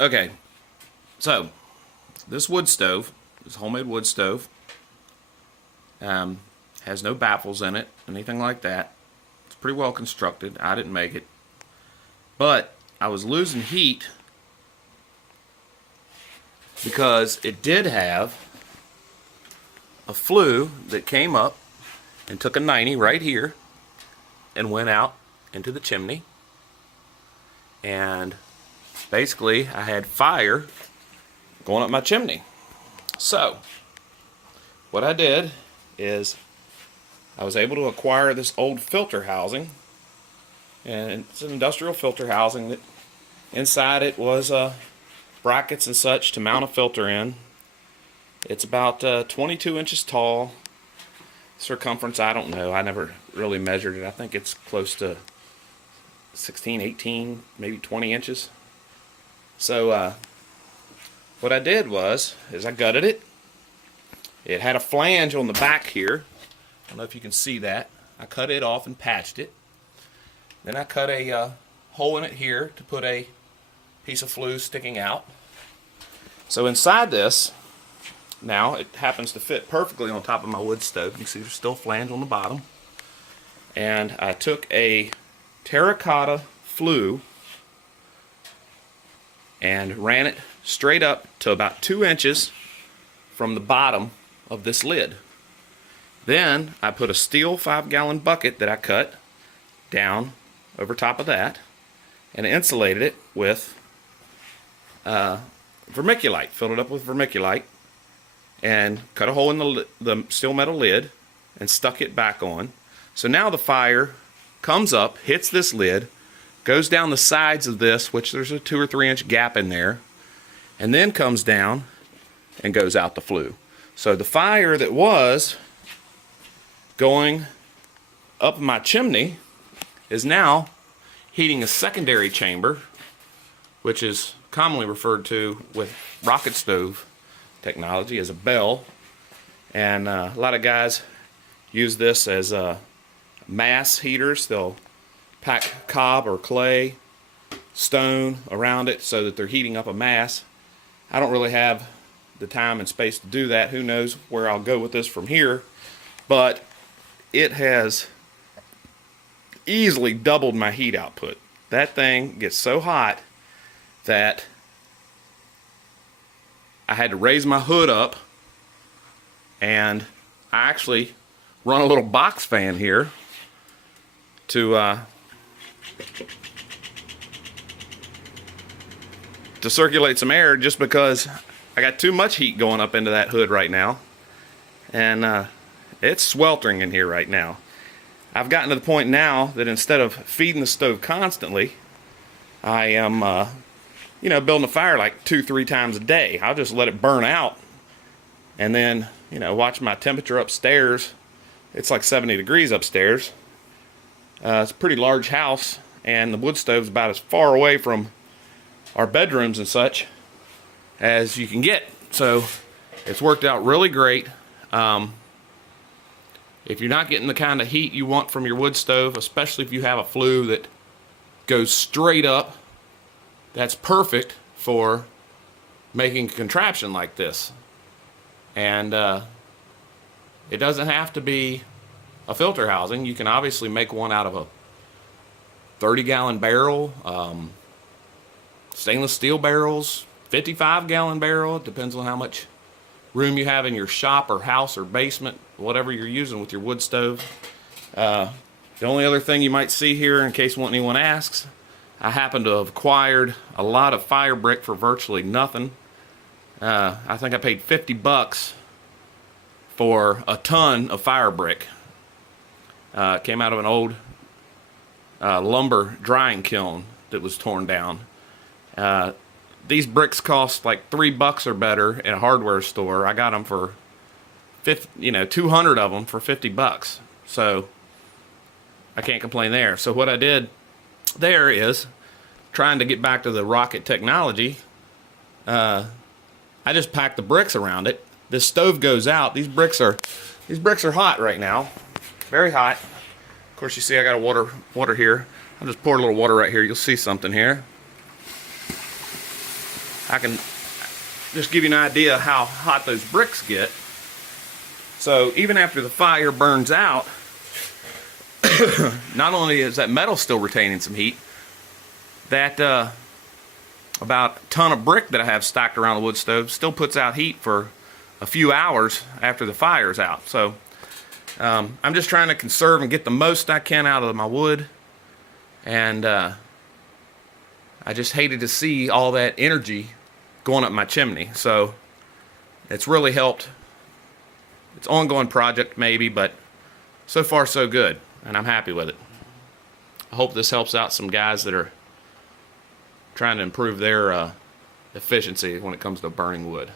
Okay, so this wood stove, this homemade wood stove, has no baffles in it, anything like that. It's pretty well constructed. I didn't make it. But I was losing heat because it did have a flue that came up and took a 90 right here and went out into the chimney. And basically I had fire going up my chimney. So what I did is I was able to acquire this old filter housing, and it's an industrial filter housing that inside it was brackets and such to mount a filter in. It's about 22 inches tall. Circumference, I don't know. I never really measured it. I think it's close to 16, 18, maybe 20 inches. So what I did was I gutted it. It had a flange on the back here. I don't know if you can see that. I cut it off and patched it. Then I cut a hole in it here to put a piece of flue sticking out. So inside this, now it happens to fit perfectly on top of my wood stove. You can see there's still flange on the bottom. And I took a terracotta flue and ran it straight up to about 2 inches from the bottom of this lid. Then I put a steel 5-gallon bucket that I cut down over top of that and insulated it with vermiculite. Filled it up with vermiculite and cut a hole in the steel metal lid and stuck it back on. So now the fire comes up, hits this lid, goes down the sides of this, which there's a 2 or 3 inch gap in there, and then comes down and goes out the flue. So the fire that was going up my chimney is now heating a secondary chamber, which is commonly referred to with rocket stove technology as a bell. And a lot of guys use this as mass heaters. They'll pack cob or clay, stone around it so that they're heating up a mass. I don't really have the time and space to do that. Who knows where I'll go with this from here, but it has easily doubled my heat output. That thing gets so hot that I had to raise my hood up, and I actually run a little box fan here to circulate some air, just because I got too much heat going up into that hood right now, and it's sweltering in here right now. I've gotten to the point now that instead of feeding the stove constantly, I am building a fire like 2-3 times a day. I'll just let it burn out and then watch my temperature upstairs. It's like 70 degrees upstairs. It's a pretty large house, and the wood stove's about as far away from our bedrooms and such as you can get. So it's worked out really great. If you're not getting the kind of heat you want from your wood stove, especially if you have a flue that goes straight up, that's perfect for making a contraption like this. And it doesn't have to be a filter housing. You can obviously make one out of a 30-gallon barrel, stainless steel barrels, 55-gallon barrel. It depends on how much room you have in your shop or house or basement, whatever you're using with your wood stove. The only other thing you might see here, in case anyone asks, I happen to have acquired a lot of fire brick for virtually nothing. I think I paid $50 for a ton of fire brick. It came out of an old lumber drying kiln that was torn down. These bricks cost like $3 or better in a hardware store. I got them for 200 of them for $50. So I can't complain there. So what I did there is, trying to get back to the rocket technology, I just packed the bricks around it. This stove goes out. These bricks are hot right now, very hot. Of course, you see I got a water here. I'll just pour a little water right here. You'll see something here. I can just give you an idea how hot those bricks get. So even after the fire burns out, not only is that metal still retaining some heat, that about a ton of brick that I have stacked around the wood stove still puts out heat for a few hours after the fire's out. So I'm just trying to conserve and get the most I can out of my wood, and I just hated to see all that energy going up my chimney. So it's really helped. It's an ongoing project maybe, but so far so good, and I'm happy with it. I hope this helps out some guys that are trying to improve their efficiency when it comes to burning wood.